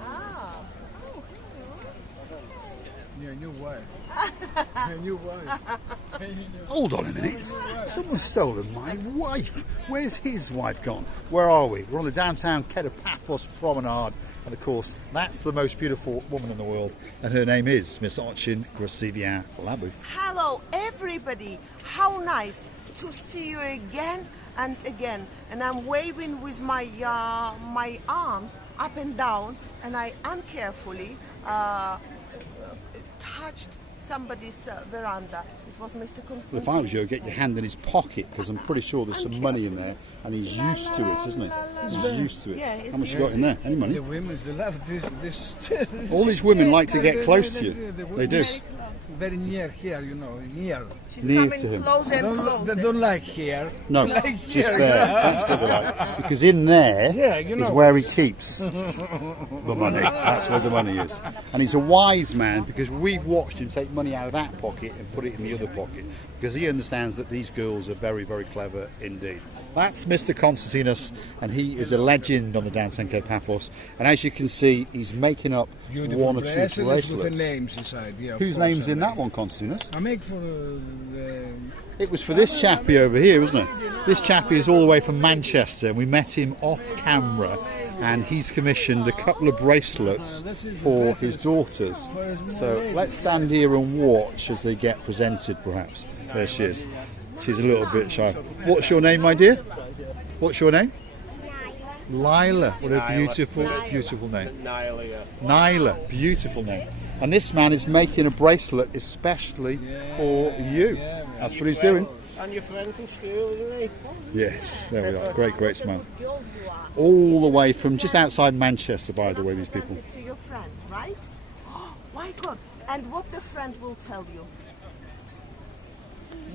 Ah. Oh, Your new wife. Your new wife. Hold on a minute. Someone's stolen my wife. Where's his wife gone? Where are we? We're on the downtown Kato Paphos promenade. And of course, that's the most beautiful woman in the world. And her name is Miss Ochin Gracivia Labu. Hello, everybody. How nice to see you again and again. And I'm waving with my my arms up and down, and I uncarefully touched somebody's veranda. It was Mr. Constantinos. Well, if I was you, I'd get your hand in his pocket, because I'm pretty sure there's some money in there, and he's used to it, isn't he? He's used to it. Yeah, how much you got in there? Any money? The women, they love this. All these women like to get close to you. They do. Very near here, you know, near. She's Near coming to him. closer and closer. They don't like here. No, Like just here. there. That's what they like. Because in there Yeah, you is know. where he keeps the money. That's where the money is. And he's a wise man, because we've watched him take money out of that pocket and put it in the other pocket, because he understands that these girls are very, very clever indeed. That's Mr. Constantinos, and he is a legend on the downtown Kato Paphos. And as you can see, he's making up Beautiful one or two bracelets with the bracelets. names inside. Yeah, of Whose course, name's in I that one, Constantinos? I make for It was for this chappie over here, wasn't it? This chappie is all the way from Manchester, and we met him off camera, and he's commissioned a couple of bracelets for his daughters. So let's stand here and watch as they get presented, perhaps. There she is. She's a little bit shy. What's your name, my dear? What's your name? Lila. What a beautiful, beautiful name. Nyla, beautiful name. And this man is making a bracelet especially for you. That's what he's doing. And your friend from school, isn't he? Yes, there we are. Great, great smile. All the way from just outside Manchester, by the way, these people. To your friend, right? Oh, my God. And what the friend will tell you?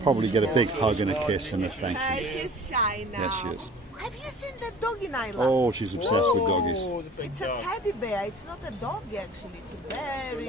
Probably get a big hug and a kiss and a thank you. She's shy now. Yes, she is. Have you seen that doggy, Nyla? Oh, she's obsessed with doggies. It's a teddy bear. It's not a dog, actually. It's a very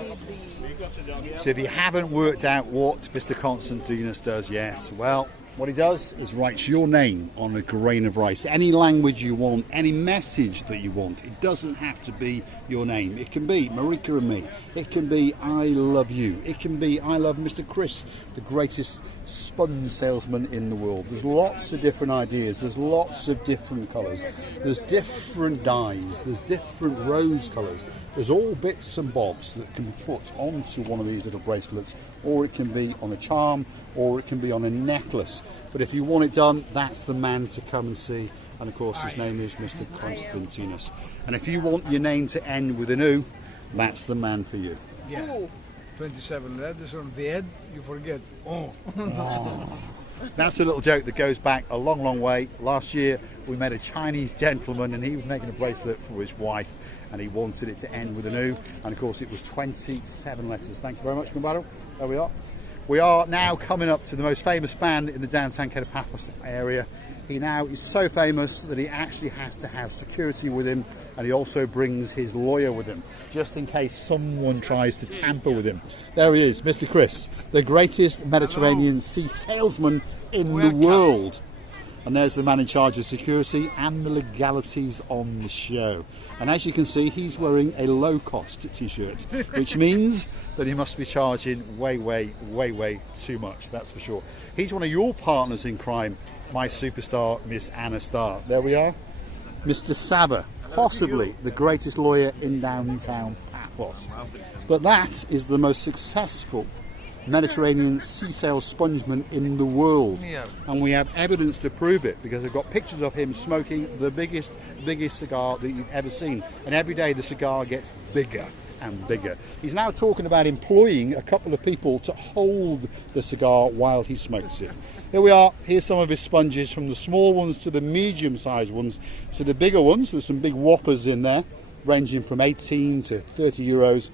big... So if you haven't worked out what Mr. Constantinos does, yes, well, what he does is writes your name on a grain of rice. Any language you want, any message that you want. It doesn't have to be your name. It can be Marika and me. It can be I love you. It can be I love Mr. Chris, the greatest sponge salesman in the world. There's lots of different ideas. There's lots of different colours. There's different dyes. There's different rose colours. There's all bits and bobs that can be put onto one of these little bracelets, or it can be on a charm, or it can be on a necklace. But if you want it done, that's the man to come and see. And of course, his name is Mr. Constantinos. And if you want your name to end with an U, that's the man for you. Yeah. 27 letters on the head, you forget. Oh. That's a little joke that goes back a long, long way. Last year, we met a Chinese gentleman, and he was making a bracelet for his wife, and he wanted it to end with an U. And of course, it was 27 letters. Thank you very much, Gambaro. There we are. We are now coming up to the most famous band in the downtown Kato Paphos area. He now is so famous that he actually has to have security with him, and he also brings his lawyer with him, just in case someone tries to tamper with him. There he is, Mr. Chris, the greatest Mediterranean sea salesman in the world. And there's the man in charge of security and the legalities on the show. And as you can see, he's wearing a low-cost t-shirt, which means that he must be charging way, way, way, way too much, that's for sure. He's one of your partners in crime, my superstar, Miss Anna Starr. There we are. Mr. Saba, possibly the greatest lawyer in downtown Paphos. But that is the most successful Mediterranean sea sail spongeman in the world, and we have evidence to prove it, because I've got pictures of him smoking the biggest cigar that you've ever seen, and every day the cigar gets bigger and bigger. He's now talking about employing a couple of people to hold the cigar while he smokes it. Here we are. Here's some of his sponges, from the small ones to the medium-sized ones to the bigger ones. There's some big whoppers in there, ranging from 18 to 30 euros.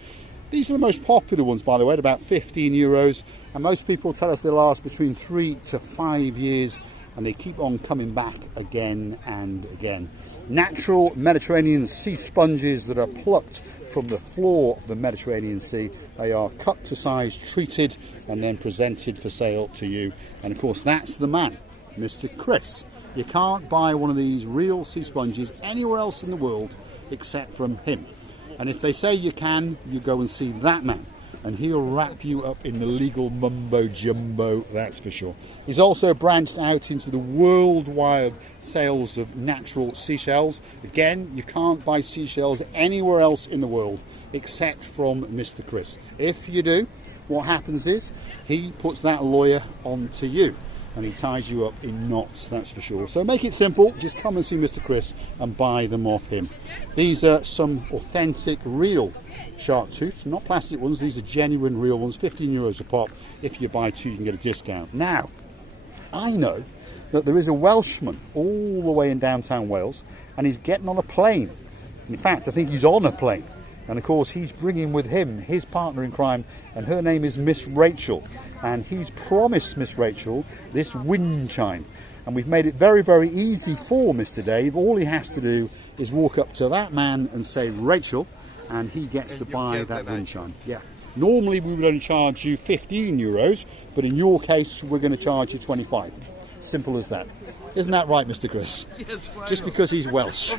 These are the most popular ones, by the way, at about 15 euros. And most people tell us they last between 3 to 5 years, and they keep on coming back again and again. Natural Mediterranean sea sponges that are plucked from the floor of the Mediterranean Sea. They are cut to size, treated, and then presented for sale to you. And of course, that's the man, Mr. Chris. You can't buy one of these real sea sponges anywhere else in the world except from him. And if they say you can, you go and see that man, and he'll wrap you up in the legal mumbo jumbo, that's for sure. He's also branched out into the worldwide sales of natural seashells. Again, you can't buy seashells anywhere else in the world except from Mr. Chris. If you do, what happens is he puts that lawyer onto you, and he ties you up in knots, that's for sure. So make it simple, just come and see Mr. Chris and buy them off him. These are some authentic, real shark tooths, not plastic ones. These are genuine, real ones, 15 euros a pop. If you buy two, you can get a discount. Now, I know that there is a Welshman all the way in downtown Wales, and he's getting on a plane. In fact, I think he's on a plane. And of course, he's bringing with him his partner in crime, and her name is Miss Rachel. And he's promised Miss Rachel this wind chime. And we've made it very, very easy for Mr. Dave. All he has to do is walk up to that man and say, Rachel, and he gets to buy that wind chime. Yeah. Normally, we would only charge you 15 euros, but in your case, we're going to charge you 25. Simple as that. Isn't that right, Mr. Chris? Yes, just because he's Welsh.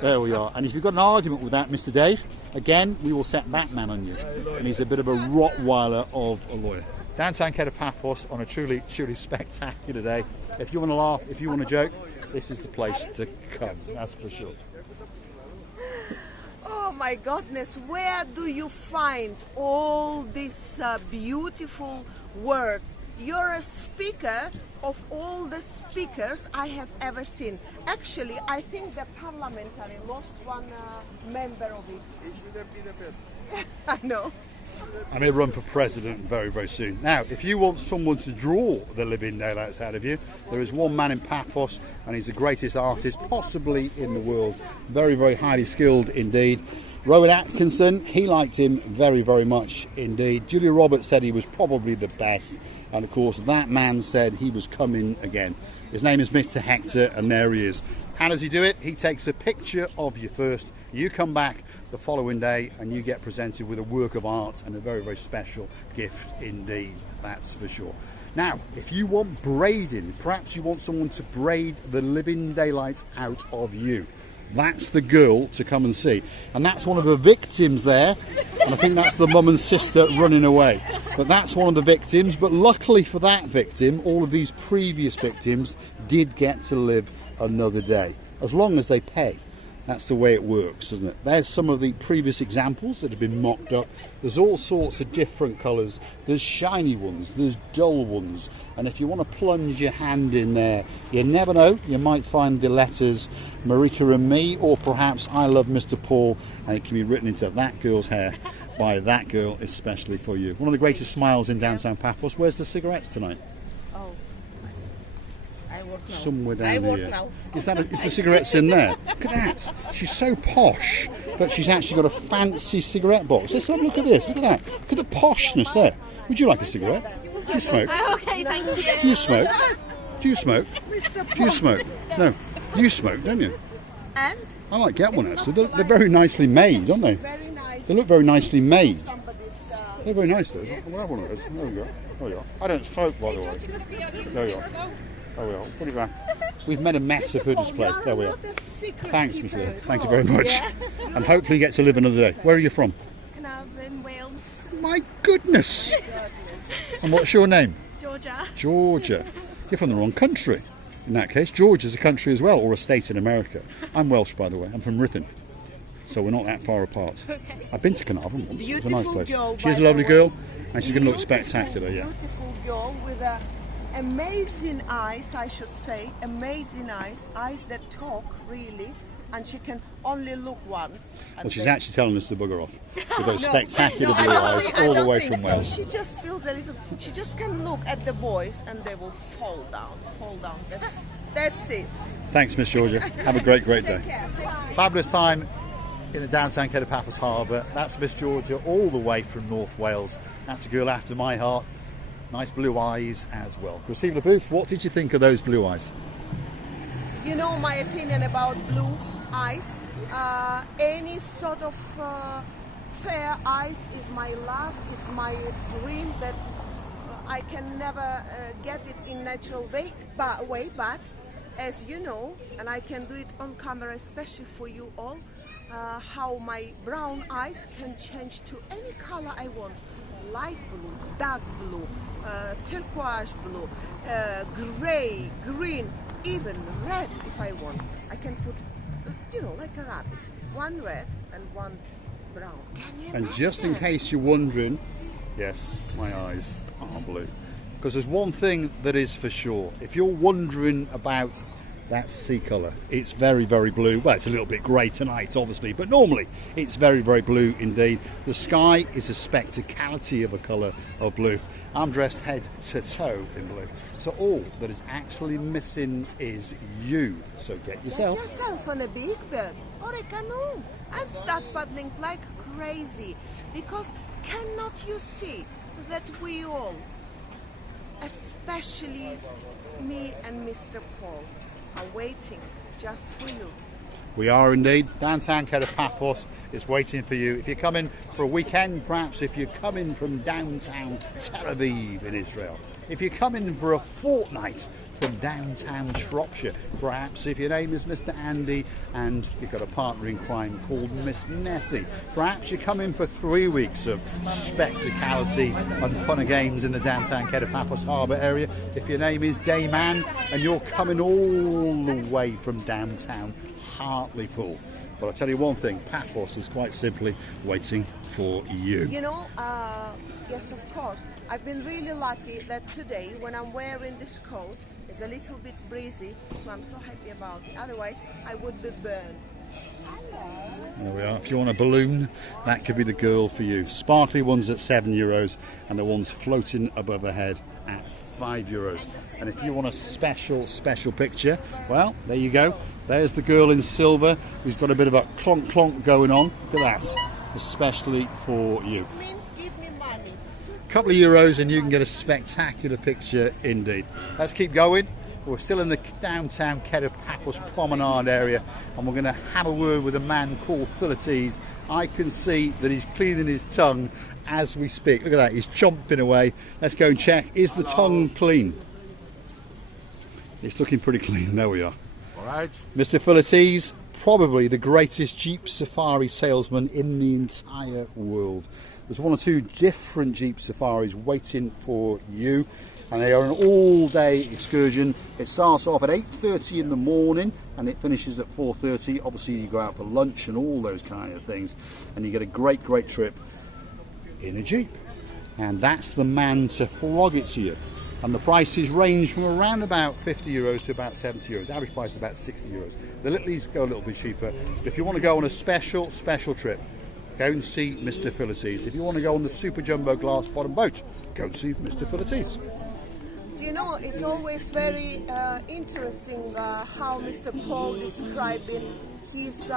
There we are. And if you've got an argument with that, Mr. Dave, again, we will set that man on you. And he's a bit of a Rottweiler of a lawyer. Downtown Kato Paphos on a truly, truly spectacular day. If you want to laugh, if you want to joke, this is the place to come. That's for sure. Oh my goodness, where do you find all these beautiful words? You're a speaker of all the speakers I have ever seen. Actually, I think the parliamentary lost one member of it. It should have been the best. I know. I may run for president very, very soon. Now, if you want someone to draw the living daylights out of you, there is one man in Paphos, and he's the greatest artist possibly in the world. Very, very highly skilled indeed. Rowan Atkinson, he liked him very, very much indeed. Julia Roberts said he was probably the best. And of course, that man said he was coming again. His name is Mr. Hector, and there he is. How does he do it? He takes a picture of you first. You come back the following day and you get presented with a work of art and a very, very special gift indeed. That's for sure. Now, if you want braiding, perhaps you want someone to braid the living daylights out of you, that's the girl to come and see. And that's one of the victims there. And I think that's the mum and sister running away. But that's one of the victims. But luckily for that victim, all of these previous victims did get to live another day, as long as they pay. That's the way it works, isn't it? There's some of the previous examples that have been mocked up. There's all sorts of different colours. There's shiny ones, there's dull ones. And if you want to plunge your hand in there, you never know, you might find the letters Marika and me, or perhaps I love Mr. Paul, and it can be written into that girl's hair by that girl especially for you. One of the greatest smiles in downtown Paphos. Where's the cigarettes tonight? Somewhere down here. Is the cigarettes in there? Look at that. She's so posh that she's actually got a fancy cigarette box. Let's have a look at this. Look at that. Look at the poshness there. Would you like a cigarette? Do you smoke? Oh, okay, thank you. Do you smoke? Do you smoke? Do you smoke? No. You smoke, don't you? And? I might get one actually. They're very nicely made, aren't they? Very nice. They look very nicely made. Somebody's, They're very nice though. We'll have one of those. There we go. There we are. I don't smoke, by the way. There we are. There we are. Put it back. We've made a mess of her display. There we are. Thanks, Michelle. Thank you very much. And hopefully you get to live another day. Where are you from? In Wales. My goodness. And what's your name? Georgia. Georgia. You're from the wrong country. In that case, Georgia's a country as well, or a state in America. I'm Welsh, by the way. I'm from Ruthin. So we're not that far apart. Okay. I've been to Carnarvon once. It's a nice place. She's a lovely girl, and she's going to look spectacular, yeah. Beautiful girl with amazing eyes, I should say. Amazing eyes that talk, really. And she can only look once. Well, she's actually telling us to bugger off with those spectacular blue eyes all the way from Wales. She just feels a little. She just can look at the boys and they will fall down. That's it. Thanks, Miss Georgia. Have a great day. Fabulous time in the downtown Kato Paphos Harbour. That's Miss Georgia all the way from North Wales. That's a girl after my heart. Nice blue eyes as well. Receive the booth. What did you think of those blue eyes? You know my opinion about blue eyes. Any sort of fair eyes is my love. It's my dream that I can never get it in natural way. But as you know, and I can do it on camera, especially for you all, how my brown eyes can change to any color I want. Light blue, dark blue, turquoise blue, gray, green, even red if I want. I can put, you know, like a rabbit. One red and one brown. Can you And just in imagine? case you're wondering, yes, my eyes are blue. Because there's one thing that is for sure. If you're wondering about that sea colour, it's very, very blue. Well, it's a little bit grey tonight, obviously, but normally it's very, very blue indeed. The sky is a spectrality of a colour of blue. I'm dressed head to toe in blue. So all that is actually missing is you. So get Get yourself. yourself on a big bird or a canoe and start paddling like crazy. Because cannot you see that we all, especially me and Mr. Paul, are waiting just for you. We are indeed. Downtown Kato Paphos is waiting for you. If you're coming for a weekend, perhaps if you're coming from downtown Tel Aviv in Israel, if you're coming for a fortnight from downtown Shropshire, perhaps if your name is Mr. Andy and you've got a partner in crime called Miss Nessie, perhaps you're coming for 3 weeks of spectrality and fun and games in the downtown Kato Paphos Harbour area, if your name is Dayman and you're coming all the way from downtown Hartlepool. But I'll tell you one thing, Paphos is quite simply waiting for you. You know, yes, of course. I've been really lucky that today, when I'm wearing this coat, it's a little bit breezy, so I'm so happy about it. Otherwise, I would be burned. There we are. If you want a balloon, that could be the girl for you. Sparkly ones at €7 and the ones floating above her head at €5. And if you want a special picture, well, there you go. There's the girl in silver who's got a bit of a clonk going on. Look at that, especially for you. It means give me money. Couple of euros and you can get a spectacular picture indeed. Let's keep going. We're still in the downtown Kato Paphos promenade area and we're going to have a word with a man called Theos. I can see that he's cleaning his tongue as we speak. Look at that, he's chomping away. Let's go and check. Is the tongue clean? It's looking pretty clean. There we are. All right. Mr. Theos, probably the greatest Jeep Safari salesman in the entire world. There's one or two different Jeep Safaris waiting for you, and they are an all-day excursion. It starts off at 8:30 in the morning and it finishes at 4:30. Obviously you go out for lunch and all those kind of things, and you get a great trip in a Jeep. And that's the man to flog it to you. And the prices range from around about €50 to about €70. Average price is about €60. The littlies go a little bit cheaper. But if you want to go on a special trip, go and see Mr. Theos. If you want to go on the super jumbo glass bottom boat, go and see Mr. Theos. Do you know, it's always very interesting how Mr. Paul describing his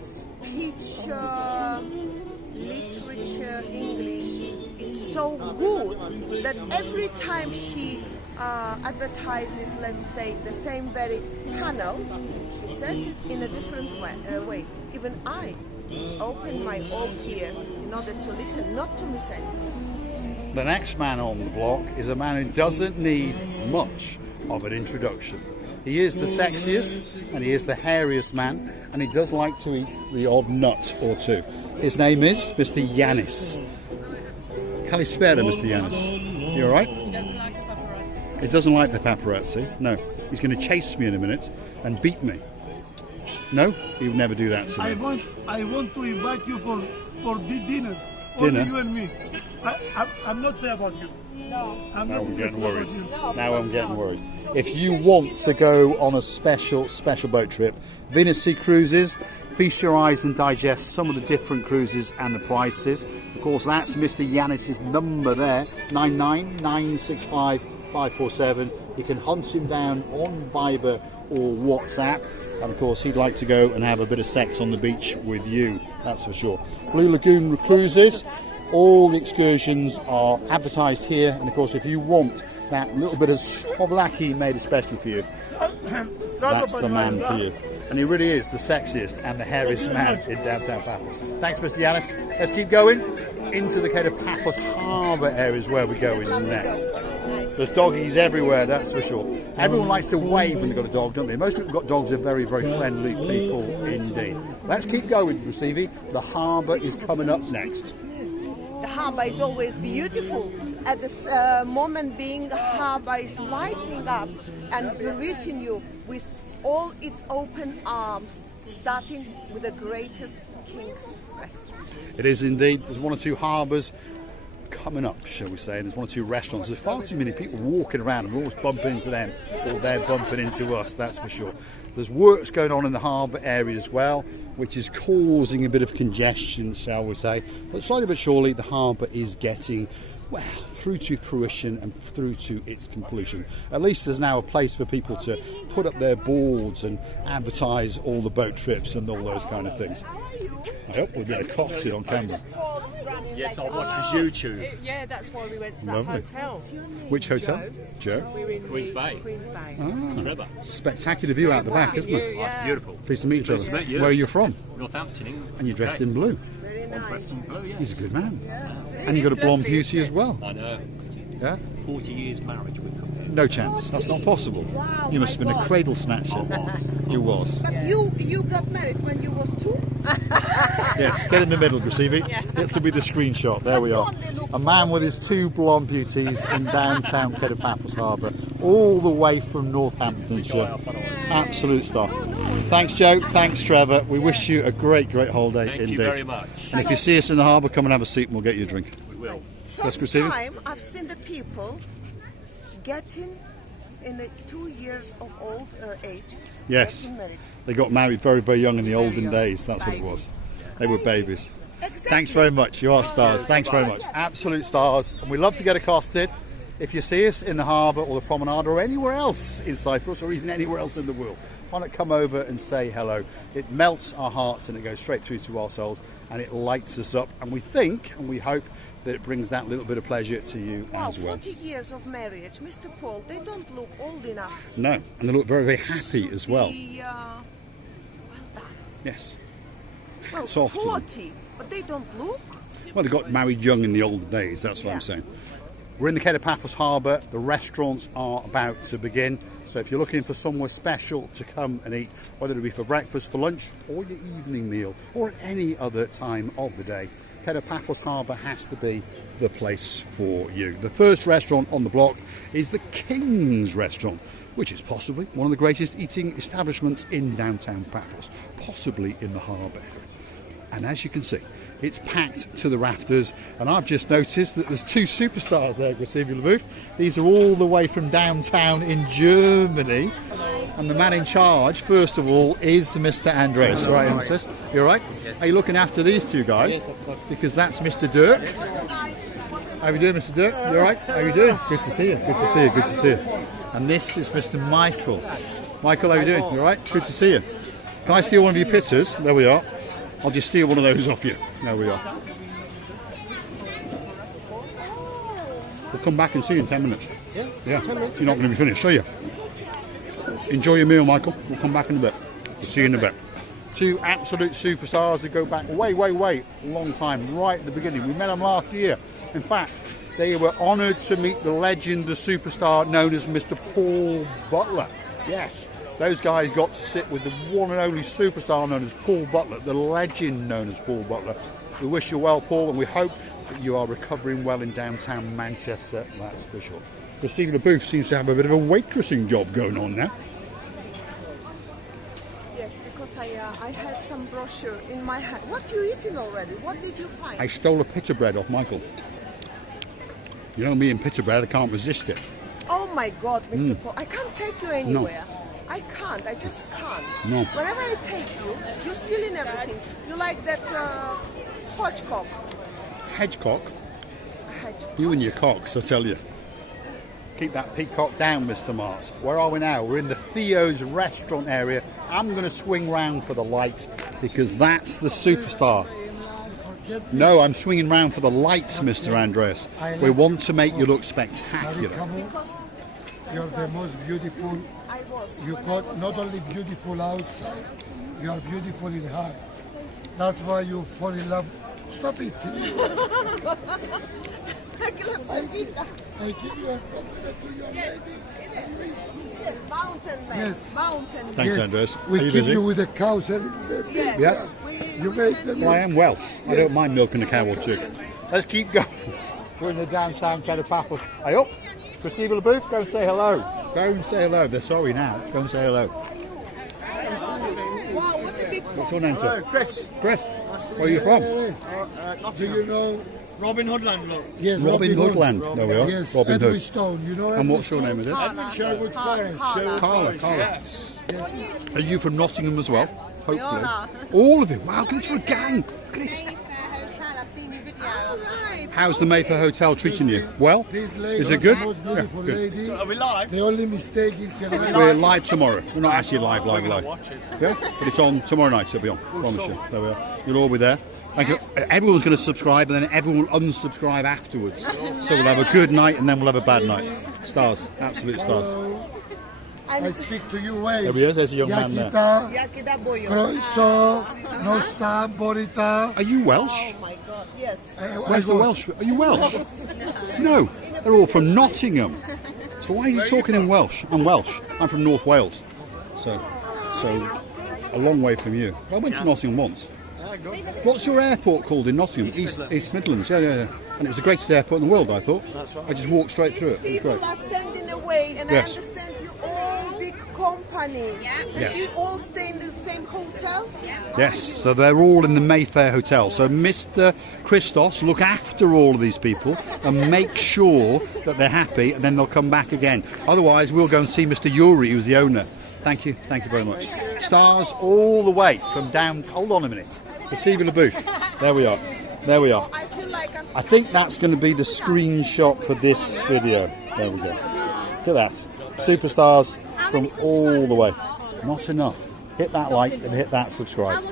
speech, literature, English. It's so good that every time he advertises, let's say, the same very panel, he says it in a different way. Even I open my own ears in order to listen, not to miss anything. The next man on the block is a man who doesn't need much of an introduction. He is the sexiest and he is the hairiest man, and he does like to eat the odd nut or two. His name is Mr. Yanis. Kalispera, Mr. Yanis. You all right? He doesn't like the paparazzi. He doesn't like the paparazzi. No, he's going to chase me in a minute and beat me. No, he would never do that to me. I want to invite you for dinner. Dinner? Only you and me. I'm not saying about you. No. I'm Now not I'm getting interested worried. about you. No, Now I'm of getting course worried. not. So If he you changed want his to go on a special boat trip, Venus Sea Cruises, feast your eyes and digest some of the different cruises and the prices. Of course, that's Mr. Yanis's number there, 99965 You can hunt him down on Viber or WhatsApp. And of course, he'd like to go and have a bit of sex on the beach with you, that's for sure. Blue Lagoon Cruises, all the excursions are advertised here. And of course, if you want that little bit of souvlaki made especially for you, that's the man for you. And he really is the sexiest and the hairiest man in downtown Paphos. Thanks, Mr. Yanis. Let's keep going into the Kato Paphos Harbour areas where we're going next. Nice. There's doggies everywhere, that's for sure. Everyone likes to wave when they've got a dog, don't they? Most people who've got dogs are very, very friendly people indeed. Let's keep going, Receivy. The harbour is coming up next. The harbour is always beautiful. At this moment being, the harbour is lighting up and greeting you with all its open arms, starting with the greatest King's Restaurant. It is indeed. There's one or two harbours coming up, shall we say, and there's one or two restaurants. There's far too many people walking around and we're always bumping into them, or they're bumping into us, that's for sure. There's works going on in the harbour area as well, which is causing a bit of congestion, shall we say. But slowly but surely, the harbour is getting, well, through to fruition and through to its conclusion. At least there's now a place for people to put up their boards and advertise all the boat trips and all those kind of things. I hope we'll get a cocktail on camera. Yes, I watch his YouTube. Yeah, that's why we went to that Lovely. hotel. Which hotel? Joe? We're in Queen's Bay. Queen's Bay. Trevor. Spectacular view out the back, isn't it? Yeah. Beautiful. Pleased to meet you, Pleased to Trevor. meet you. Where are you from? Northampton, England. And you're dressed in blue. Very I'm nice. dressed in blue, yes. He's a good man. And you've got a blonde beauty as well. I know. Yeah? 40 years marriage with them. No chance. That's not possible. You must have been a cradle snatcher. You was. But you got married when you was 2? Yes, get in the middle, Receivy. This will be the screenshot. There we are. A man with his 2 blonde beauties in downtown Kato Paphos Harbour, all the way from Northamptonshire. Absolute star. Thanks, Joe. Thanks, Trevor. We wish you a great, great holiday Thank indeed. you very much. And if you see us in the harbour, come and have a seat and we'll get you a drink. We will. Let's First proceed. time I've seen the people getting in the 2 years of old age. Yes. Getting married. They got married very, very young in the olden days. That's what it was. They were babies. Exactly. Thanks very much. You are stars. Thanks very much. Absolute stars. And we love to get accosted. If you see us in the harbour or the promenade or anywhere else in Cyprus or even anywhere else in the world, why not come over and say hello? It melts our hearts and it goes straight through to our souls and it lights us up. And we think and we hope that it brings that little bit of pleasure to you Wow, as well. 40 years of marriage, Mr. Paul, they don't look old enough. No, and they look very, very happy as well. Well done. Yes. Well, Hats off to them. 40, but they don't look. Well, they got married young in the old days, that's what I'm saying. We're in the Kato Paphos Harbour. The restaurants are about to begin. So if you're looking for somewhere special to come and eat, whether it be for breakfast, for lunch, or your evening meal, or at any other time of the day, Kato Paphos Harbour has to be the place for you. The first restaurant on the block is the King's Restaurant, which is possibly one of the greatest eating establishments in downtown Paphos, possibly in the harbour area. And as you can see, it's packed to the rafters, and I've just noticed that there's 2 superstars there, Graciela Leboeuf. These are all the way from downtown in Germany, and the man in charge, first of all, is Mr. Andreas. All right, Andreas? You all right? Yes. Are you looking after these 2 guys? Yes, of course. Because that's Mr. Dirk. How are you doing, Mr. Dirk? You all right? How are you doing? Good to see you. Good to see you. Good to see you. And this is Mr. Michael. Michael, how are you doing? You all right? Good to see you. Can I steal one of your pizzas? There we are. I'll just steal one of those off you. There we are. We'll come back and see you in 10 minutes. Yeah. You're not going to be finished, are you? Enjoy your meal, Michael. We'll come back in a bit. We'll see you in a bit. 2 absolute superstars that go back way, way, way a long time, right at the beginning. We met them last year. In fact, they were honoured to meet the legend, the superstar known as Mr. Paul Butler. Yes. Those guys got to sit with the one and only superstar known as Paul Butler, the legend known as Paul Butler. We wish you well, Paul, and we hope that you are recovering well in downtown Manchester, that's for sure. Graciela Leboeuf seems to have a bit of a waitressing job going on now. Yes, because I had some brochure in my hand. What you eating already? What did you find? I stole a pita bread off Michael. You know me and pita bread, I can't resist it. Oh my God, Mr. Paul, I can't take you anywhere. I can't, I just can't. No. Whenever I take you, you're stealing everything. You like that hodgecock. Hedgecock? Hedgecock. You and your cocks, I tell you. Keep that peacock down, Mr. Mart. Where are we now? We're in the Theos Restaurant area. I'm going to swing round for the light because that's the superstar. No, I'm swinging round for the lights, Mr. Andreas. We want to make you look spectacular. You're the most beautiful. I was. You got not only beautiful outside, you are beautiful in heart. That's why you fall in love Stop it. I give you a compliment to your lady. Yes, mountain man. Yes. Mountain man. Thanks, Yes, Andres. Are we you keep busy? you with the cows every day. Yes. Yeah. You we make send them. you- Well, I am Welsh. I don't mind milking a cow or two. Let's keep going. We're in the downtown Kato Paphos. Hey up, perceive the booth. Go and say hello. Go and say hello. They're sorry now. Go and say hello. Wow, what a big What's your name, sir? Chris. Chris. Where are you from? Do you know? Robin Hoodland, look. Yes, Robin Hood land. There we are. Yes, Robin Edward Hood. Stone. You know And Edward what's your name, is it? Sherwood Forest. Carla. Are you from Nottingham as well? Hopefully. All of it. Wow, look at this for a gang. Look at it. How's the Mayfair Hotel treating you? Well? This lady Is it good? the most Yeah, beautiful good. lady. Are we live? The only mistake is We're live tomorrow. We're not actually live. We're gonna watch it. Yeah, but it's on tomorrow night, so it'll be on. Promise you. There we are. You'll all be there. Thank you. Everyone's going to subscribe, and then everyone will unsubscribe afterwards. So we'll have a good night, and then we'll have a bad night. Stars, absolute stars. I speak to you Welsh. There he is. There's a young man there. Yakita, Yakida boyo. Croissant, Nosta, Borita. Are you Welsh? Oh my God, yes. Where's the Welsh? Are you Welsh? No, they're all from Nottingham. So why are you talking in Welsh? I'm Welsh. I'm from North Wales. So a long way from you. I went to Nottingham once. What's your airport called in Nottingham? East Midlands. Yeah. And it was the greatest airport in the world, I thought. I just walked straight through These it. It was people great. are standing away, and Yes. I understand you all big company. Yes. You all stay in the same hotel? Yes, so they're all in the Mayfair Hotel. So Mr. Christos, look after all of these people and make sure that they're happy, and then they'll come back again. Otherwise, we'll go and see Mr. Yuri, who's the owner. Thank you very much. Stars all the way from down. Hold on a minute. Receiving the booth. There we are. I feel like I'm I think that's going to be the screenshot for this video. There we go. Look at that. Superstars from all the way. Not enough. Hit that like and hit that subscribe.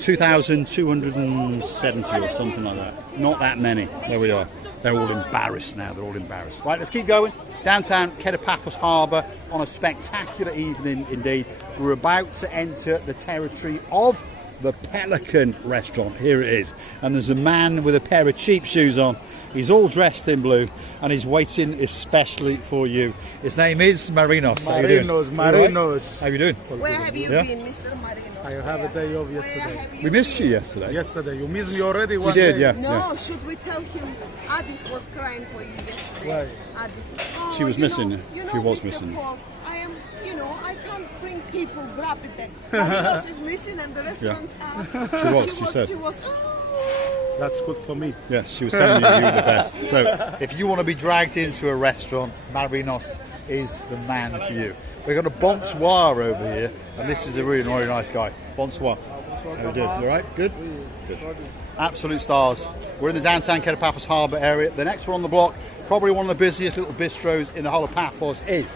2,270 or something like that. Not that many. There we are. They're all embarrassed now. They're all embarrassed. Right, let's keep going. Downtown Kato Paphos Harbour on a spectacular evening indeed. We're about to enter the territory of the Pelican Restaurant. Here it is. And there's a man with a pair of cheap shoes on. He's all dressed in blue and he's waiting especially for you. His name is Marinos. How you doing? Marinos. How you doing? Where have you Yeah. been, Mr. Marinos? I have a day off yesterday. We missed you yesterday. Yesterday, you missed me already. You did, yeah. No, should we tell him Addis was crying for you yesterday? Why? Addis. She was missing you. You know, She was Mr. missing you. Paul, I am, I can't bring people grab it there. Marinos is missing and the restaurants are. She said. She was, That's good for me. Yes, she was telling you the best. So if you want to be dragged into a restaurant, Marinos is the man for you. We've got a Bonsoir over here, and this is a really nice guy. Bonsoir. How you doing? You all right? Good? Good. Absolute stars. We're in the downtown Kato Paphos Harbour area. The next one on the block, probably one of the busiest little bistros in the whole of Paphos, is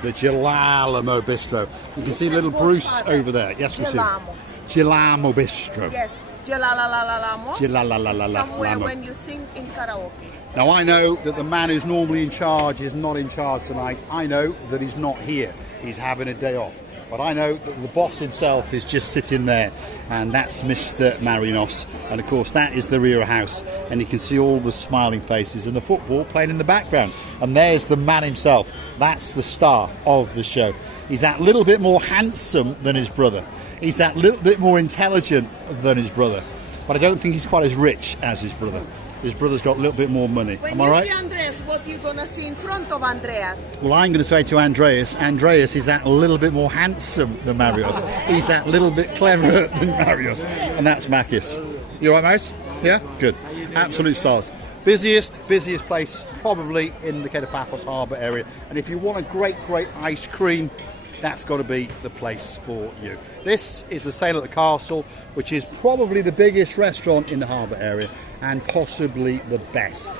the Gelamo Bistro. You can see little Bruce over there. Yes, we see. Gelamo Bistro. yes, Jalalalamo. Somewhere Somewhere when you sing in karaoke. Now I know that the man who's normally in charge is not in charge tonight. I know that he's not here. He's having a day off. But I know that the boss himself is just sitting there, and that's Mr. Marinos. And of course that is the rear house, and you can see all the smiling faces and the football playing in the background. And there's the man himself. That's the star of the show. He's that little bit more handsome than his brother. He's that little bit more intelligent than his brother. But I don't think he's quite as rich as his brother. His brother's got a little bit more money. When Am I you right? see Andreas, what you gonna see in front of Andreas? Well, I'm going to say to Andreas is that little bit more handsome than Marios. He's that little bit cleverer than Marios. And that's Makis. You all right, Maris? Yeah? Good. Absolute stars. Busiest place probably in the Kato Paphos Harbour area. And if you want a great ice cream, that's got to be the place for you. This is the Sail at the Castle, which is probably the biggest restaurant in the harbour area and possibly the best.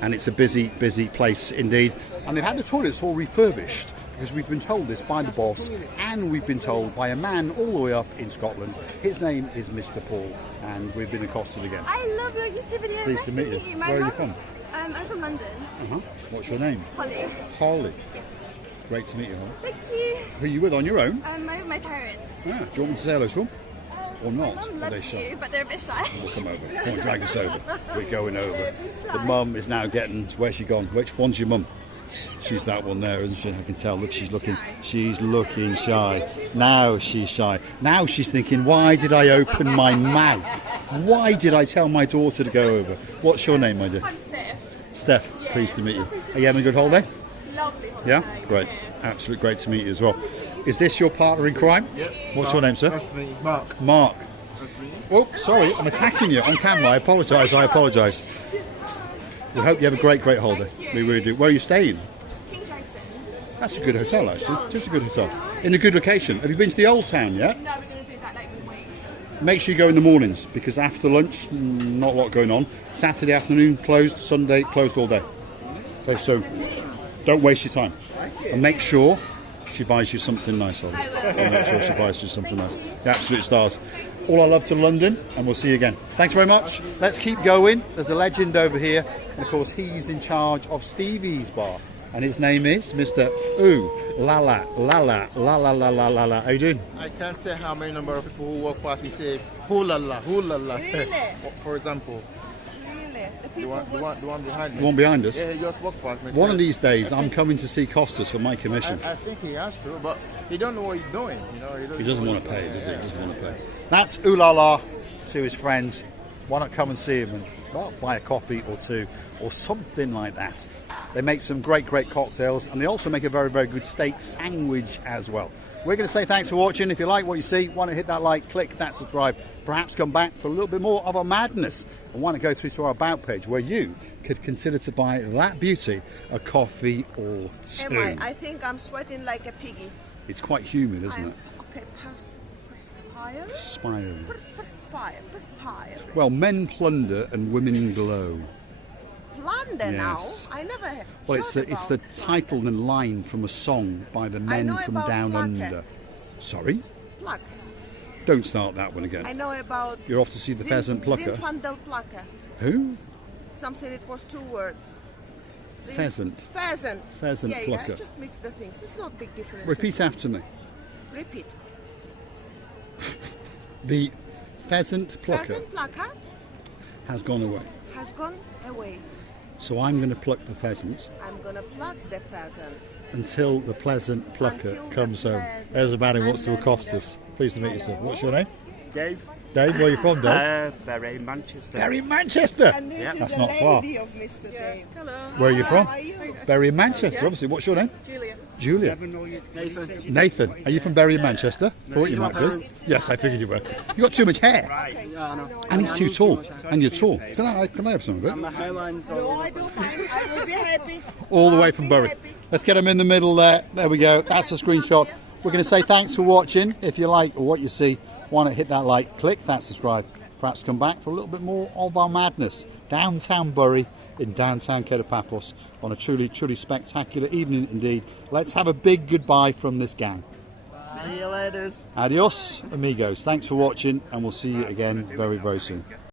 And it's a busy place indeed. And they've had the toilets all refurbished because we've been told this by the boss, and we've been told by a man all the way up in Scotland. His name is Mr. Paul, and we've been accosted again. I love your YouTube videos. Pleased Nice to meet you. My Where are you mum- from? I'm from London. What's your name? Holly. Holly. Great to meet you, Holly. Thank you. Who are you with on your own? My parents. Ah, do you want me to say hello to them? or not? Mum Are they loves shy? you, but they're a bit shy. We'll come over. Come on, drag us over. We're going over. The mum is now getting. Where's she gone? Which one's your mum? She's that one there, isn't she? I can tell. Look, she's looking shy. Now she's shy. Now she's thinking, why did I open my mouth? Why did I tell my daughter to go over? What's your name, my dear? I'm Steph. Steph, pleased to meet you. Are you having a good holiday? Lovely holiday. Yeah? Great. Absolutely great to meet you as well. Is this your partner in crime? Yeah. What's your name, sir? Nice to meet you. Mark. Mark. Nice to meet you. Oh, sorry, I'm attacking you on camera. I apologise. We hope you have a great holiday. We really do. Where are you staying? King Jason. That's a good hotel, actually. Just a good hotel. In a good location. Have you been to the Old Town yet? No, we're going to do that later in the week. Make sure you go in the mornings, because after lunch, not a lot going on. Saturday afternoon, closed. Sunday, closed all day. Okay, so don't waste your time. And make sure she buys you something nice, Ollie. Make sure she buys you something nice. The absolute stars. All our love to London, and we'll see you again. Thanks very much. Let's keep going. There's a legend over here, and of course he's in charge of Stevie's bar, and his name is Mr. Ooh La La La La La La La La La La. How you doing? I can't tell how many number of people who walk past me say hoo la la. Really? For example, Really? The the people one behind The me. one behind us. Yeah, he just walked past me. One of these days, I'm coming to see Costas for my commission. I think he has to, but he don't know what he's doing. You know, He doesn't know want to what pay, he's does he? doing. He doesn't want to pay. That's Ooh La La to his friends. Why not come and see him and well, buy a coffee or two or something like that. They make some great cocktails, and they also make a very good steak sandwich as well. We're going to say thanks for watching. If you like what you see, why not hit that like, click that subscribe, perhaps come back for a little bit more of our madness, and why not go through to our About page where you could consider to buy that beauty a coffee or two. Am I think I'm sweating like a piggy. It's quite humid, isn't it? Okay, perspire? Inspiring. Perspire. Well, men plunder and women glow. Plunder Yes. now? I never Well, thought it's the about title and line from a song by the men know from about Down plucker. Under. Sorry? Pluck. Don't start that one I again. know about You're off to see the pheasant plucker. Zinfandel plucker. Who? Something it was 2 words. Pheasant. Pheasant. Pheasant yeah, plucker. Yeah, just mix the things. It's not big difference. Repeat after me. Repeat. The pheasant plucker Pheasant plucker has gone away. has gone away. So I'm going to pluck the pheasant I'm gonna pluck the pheasant. until the pleasant plucker Until the comes home. pleasant- There's a man who and wants to then accost the- us. Pleased to meet you, sir. What's your name? Dave. Dave, where are you from, Dave? Very Manchester. Bury in Manchester. And this Yeah. is That's the not far. lady of Mr. Dave. Hello. Where are you from? How are you? Bury in Manchester, obviously. What's your name? Julia. Julia. Nathan. Nathan, are you from Bury in Manchester? Thought you might be. Yes, I figured you were. You got too much hair, Yeah, I know. and he's too tall. And you're tall. Can I have some of it? My hairline's No, all I don't mind. I will be happy. All the way I'll from be Bury. happy. Let's get him in the middle there. There we go. That's a screenshot. We're going to say thanks for watching. If you like what you see, why not hit that like, click that subscribe. Perhaps come back for a little bit more of our madness. Downtown Bury in downtown Kato Paphos on a truly spectacular evening indeed. Let's have a big goodbye from this gang. See you later. Adios, amigos. Thanks for watching, and we'll see you again very soon.